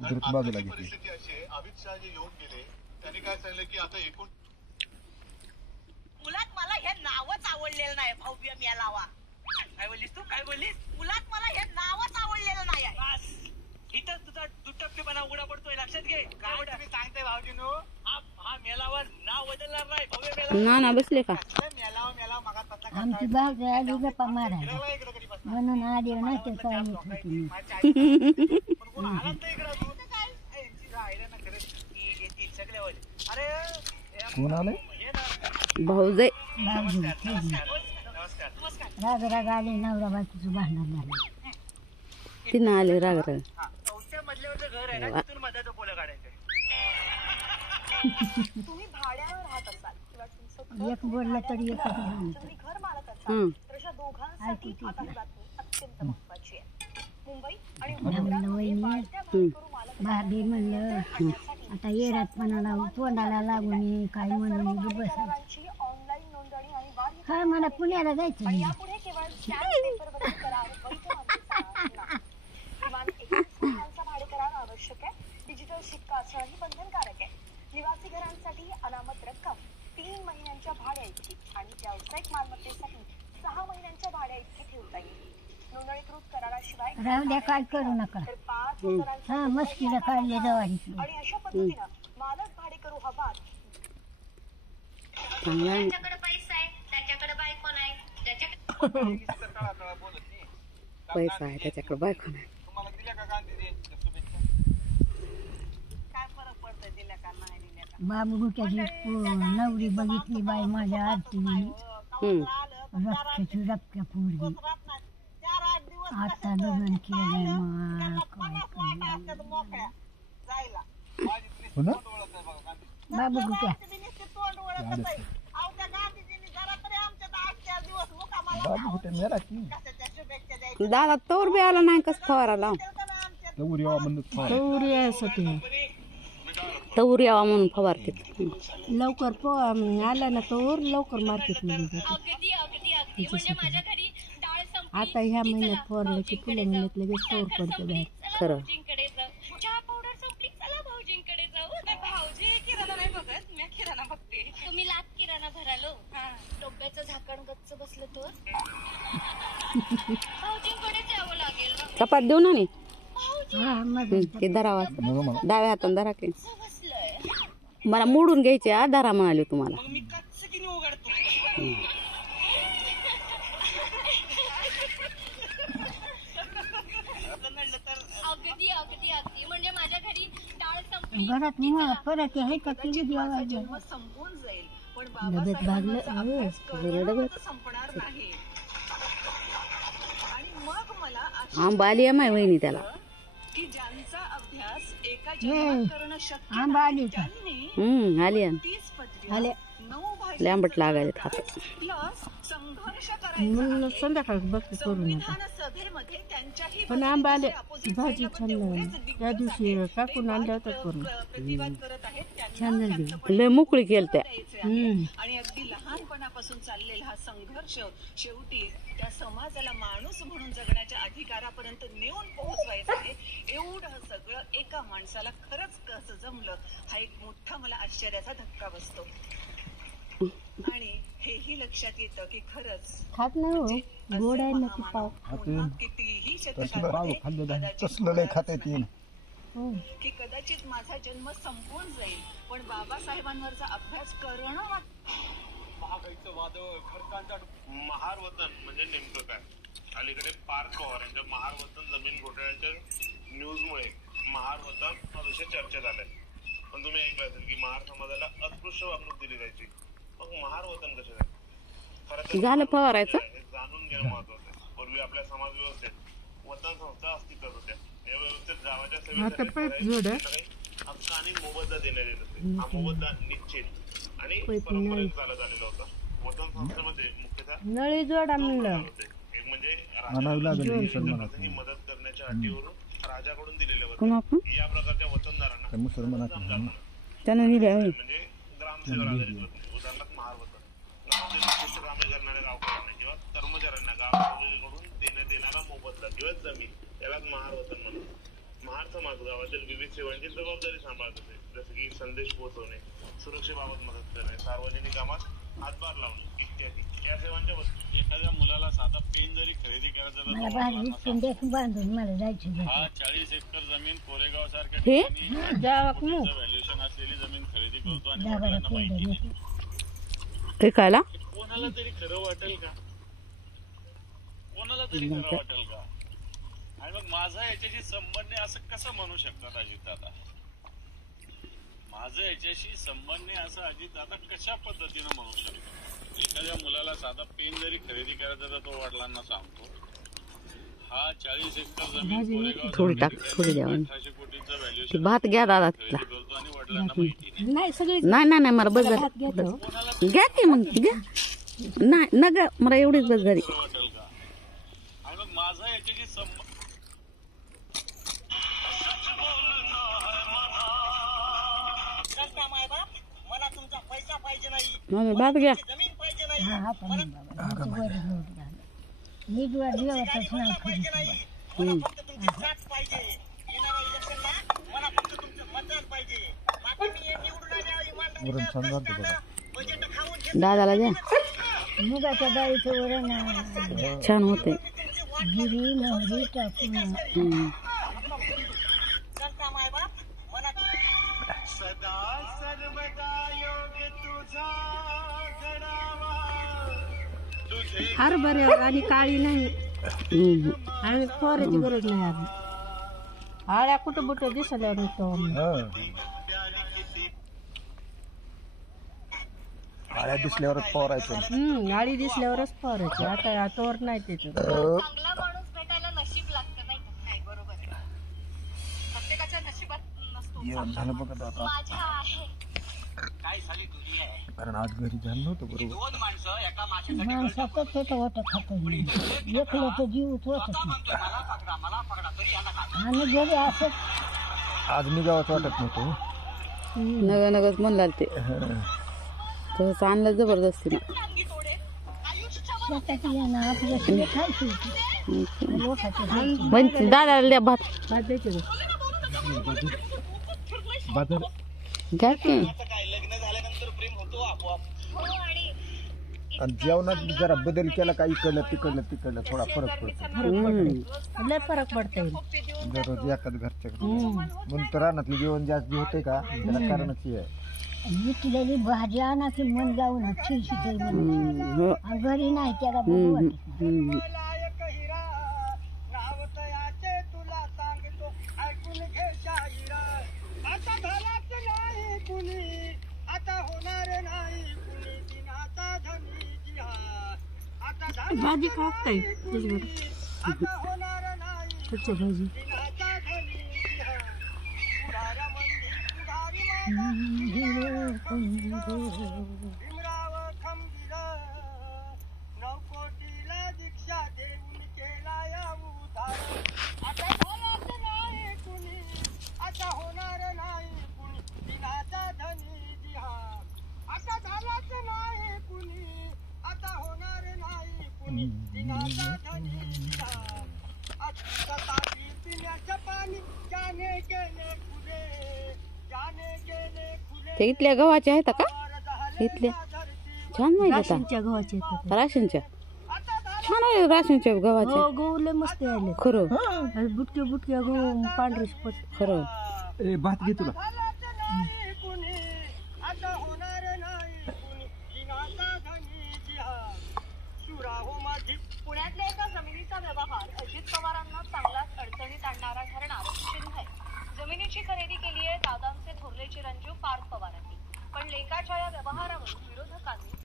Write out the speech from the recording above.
बाजूला घेतली. परिस्थिती अशी आहे, अमित शहा जे येऊन गेले त्यांनी काय सांगितलं की आता एकूण मुलात मला हे नावच आवडलेलं नाही. भव्य मेलावा. काय बोललीस तू? काय बोललीस? मुलात मला हे नावच आवडलेलं नाही आहे. बस इथं तुझा दुटप्पीपणा उघडा पडतोय. लक्षात घे. काय तुम्ही सांगताय भाऊजीनो? हा मेलावा नाव बदलणार नाही. भव्य मेलावा ना बसले का मेलावा मेलावा मगा तसा आमची बाग आली गप्पा मारायला म्हणून आली नाही तर काय होत होती. कोण आलाच नाही इकडं. तू काय यांची राहिलं ना खरं की येतील सगळे होईल. अरे कोण आले? भाऊजय राग राग आले नवरा बायकोचं भांडण झालं. तिनं आले राग राग. चौथ्या मजल्यावरचं घर आहे ना तिथून मधाचं पोलं काढायचं. तुम्ही भाड्यावर राहत असाल किंवा तुमचं एक बोललं तरी एकच म्हणत. तुम्ही घर मालक असाल तर अशा दोघांसाठी आता ही बातमी अत्यंत महत्त्वाची आहे. मुंबई आणि भाभी म्हणलं आता येरातपणाला तोंडाला लागून काय म्हणून बसायचं. ऑनलाईन नोंदणी आणि काय मला पुण्याला जायचं यापुढे केवळ स्टॅम्प पेपरवरील करार वैध मानले जाणार. किमान 21 महिन्यांचा भाडे करार आवश्यक आहे. डिजिटल शिक्का असणंही बंधनकारक आहे. निवासी घरांसाठी अनामत रक्कम 3 महिन्यांच्या भाड्या इतकी आणि व्यावसायिक मालमत्तेसाठी 6 महिन्यांच्या भाड्या इतकी ठेवता येईल. नोंदणीकृत कराराशिवाय राहू द्या काय करू नका. तर 5,000 हा मस्तीला काढले जवारी आणि अशा पद्धतीनं मालक भाडेकरू हवा. चांगला आहे. त्याच्याकडे पैसा आहे, त्याच्याकडे बायको नाही, त्याच्याकडे पैसा आहे त्याच्याकडे बायको नाही. तुम्हाला दिल्या का गांधी शुभेच्छा? काय फरक पडतोय दिल्या का नाही दिल्या का? बाबू गुट्याची नवरी बघितली बाई माझ्या आरतीने रक्क्याची रक्क्या पोरगी आता लग्न केलंय मग काय जायला पुन्हा बाबू गुट्या बाबू कुठे मेला की दादा तोर बी आला नाही कस फवारा लाव. तवर यावा म्हणत तवर यावा म्हणून फवारते. लवकर आला ना तोर लवकर मार्केटमध्ये अगदी अगदी अगदी म्हणजे माझ्या घरी डाळ संपली. आता ह्या महिन्यात फवारलं की पुढल्या महिन्यात लगेच तोर पडतं बाहेर. खरं भाऊजींकडे जाऊ. चहा पावडर संपली, चला भाऊजींकडे जाऊ. भाऊजी किराणा नाही बघत, मी किराणा बघते. तुम्ही लाख किराणा भरालो. डब्याचं झाकण गच्च बसलं तर भाऊजींकडेच यावं लागेल ना. चपात देऊ ना नी. हा मग ते धरावा डाव्या हाताने धरा की. बसलंय मला मोडून घ्यायचे धरा म्हणाले तुम्हाला. मग मी कच्च किनी उघडतो. अगदी अगदी अगदी म्हणजे माझ्या घरी डाळ संपली. घरात मग परत आहे का ती माझा जन्म संपून जाईल पण डब्यात बाबासाहेबांचा भागलं अभ्यास करणं डब्यात मात्र संपणार नाही. आणि मग मला आंबा आली आहे माय वहिनी त्याला. की ज्यांचा अभ्यास एका जन्मात करणं शक्य आंबा आली का आली आहे. 30 पदवी आले 9 भाषा लांबट लागायला खात. प्लस संघर्ष करायचा संध्याकाळी बघते करू नका संविधान सभेमध्ये त्यांच्याही पण आंबा आले opposite भाजी side ला छान तेवढेच त्या दिग्गज दिवशी आहेत. काकून आणल्या होत्या करून प्रतिवाद करत आहेत छान त्यांना झाली. त्यांचं पण लय मोकळी केलत्या. द्यायचे आहे. आणि अगदी लहानपणापासून चाललेला हा संघर्ष शेवटी त्या समाजाला माणूस म्हणून जगण्याच्या अधिकारापर्यंत नेऊन पोहोचवायचं आहे. एवढं सगळं एका माणसाला खरंच कसं जमलं हा एक मोठा मला आश्चर्याचा धक्का बसतो. आणि हेही लक्षात येतं की खरंच खात नाही हो गोड आहे ना ती पाव कितीही तसलं राव शतकामध्ये खाल्लं नाही तसलं लय खाता येते. की कदाचित माझा जन्म संपून जाईल पण बाबासाहेबांवरचा अभ्यास करणं महागाईचं वादळ, खर्चांचा महार वतन म्हणजे नेमकं काय? अलीकडे पार्थ पवार यांच्या महार वतन जमीन घोटाळ्याच्या न्यूजमुळे महार वतन हा विषय चर्चेत आलाय. पण तुम्ही ऐकलं असेल की महार समाजाला अस्पृश्य वागणूक दिली जायची. मग महार वतन कसं आहे? खरं तर झालं फवारायचं. हे जाणून घेणं महत्वाचं आहे. पूर्वी आपल्या समाज व्यवस्थेत वतन संस्था अस्तित्वात होत्या. या व्यवस्थेत गावाच्या सेवेसाठी हक्क आणि मोबदला देण्यात येत होते. हा मोबदला निश्चित आणि परंपरेत चालत आलेला होता. वतन संस्थेमध्ये मुख्यतः नळी जोडा म्हणलं होते. एक म्हणजे राजाची मदत करण्याच्या अटीवरून राजाकडून दिलेले वतन. या प्रकारच्या वतनदारांना त्यानं दिल्या म्हणजे ग्रामसेवक आधारित होते. उदाहरणार्थ महार वतन गावातील विशिष्ट कामे करणाऱ्या गावकऱ्यांना किंवा कर्मचाऱ्यांना गावाकडून देण्यात येणारा मोबदला किंवा जमीन यालाच महार वतन म्हणतात. महार समाज गावातील विविध सेवांची जबाबदारी सांभाळत होते, जसे की संदेश पोहोचवणे, सुरक्षेबाबत मदत करणे, सार्वजनिक कामात हातभार लावणे इत्यादी. या सेवांच्या वस्तू एखाद्या मुलाला साधा पेन जरी खरेदी करायचा मला तर बाजरी पेंड्या बांधून मला जायचं हा 40 एकर जमीन कोरेगाव सारख्या हे? ठिकाणी व्हॅल्युएशन असलेली जमीन खरेदी करतो आणि वडिलांना माहिती नाही. ते कायला कोणाला तरी खरं वाटेल का? कोणाला तरी खरं वाटेल का? आणि मग माझा याच्याशी संबंध आहे असं कसं म्हणू शकतात अजितदादा? माझं याच्याशी संबंध आहे असं अजितदादा कशा पद्धतीनं म्हणू शकतो? एखाद्या मुलाला साधा पेन जरी खरेदी करायचा तर तो वडिलांना सांगतो. हा 40 एकर जमीन कोरेगाव थोडी टाक, थोडी द्या. 1800 कोटीचं ते व्हॅल्युएशन भात घ्या दादा तिथला. करतो आणि वडिलांना माहिती नाही. नाही सगळे नाही नाही नाही मला बस झाली. घ्या की मग घ्या. नाही न ग मला एवढीच बस झाली. खरं वाटेल का? आणि मग माझा याच्याशी संबंध मग भात घ्या. हा हा पण बाबा आमचं वर नव्हतं झालं. मी वर जेवतच नाही खरी. वरून छान झालं बघा. दादाला द्या. मुगाच्या डाळीचं वरण छान होते. जिरी मोहरी टाकून हरभरे आणि काळी नाही आणि फवाराची गरज नाही आधी. आळ्या कुठं बुट दिसल्या नसतो. आळ्या दिसल्यावरच फवारायचं. आळी दिसल्यावरच फवारायची. आता तोर नाही त्याचं. चांगला माणूस भेटायला नशीब लागतं नाही का? नाही बरोबर आहे. प्रत्येकाच्या नशिबात नसतो. जेवण झालं बघा आता, माझ्या आहे. कारण आज घरी झालं नव्हतं बरोबर. माणसाचं छोटं होतं खातं एकलं तर जीवच होत आणि जरी असं आज निघावंच वाटत नव्हतं. नग नगच म्हणला ते तसं आणलं जबरदस्तीनं. स्वतःची येणं आपल्या शिवाय खायची होती. लोकांची म्हणजे दादाला द्या भात. भात द्यायचे बाजार घ्या की. आणि जेवणात जरा बदल केला का इकडलं तिकडलं थोडा फरक पडतो. लय फरक पडतो. दररोज एकाच घरच्या म्हणून तर रानातलं जेवण जास्त होते का त्याला कारणच हे आहे. विकलेली भाजी आणा की मन जाऊन ठेशी घरी नाही त्याला बघू वाटत नाही. भाजी खात काय त्याची भाजी ते इथल्या गव्हाच्या आहेत का? इथल्या छान माहिती राशींच्या गव्हाचे येतात. राशनच्या छान आहे. राशनच्या गव्हाच्या गहू लय मस्त आले. खरं बुटके बुटके गहू पांढरे पट खरं. ए भात घे तुला. पुण्यातल्या एका जमिनीचा व्यवहार अजित पवारांना चांगलाच अडचणीत आणणारा ठरणार चिन्ह आहे. जमिनीची खरेदी केली आहे दादांचे थोरले चिरंजीव पार्थ पवारांनी, पण लेकाच्या या व्यवहारावरून विरोधकांनी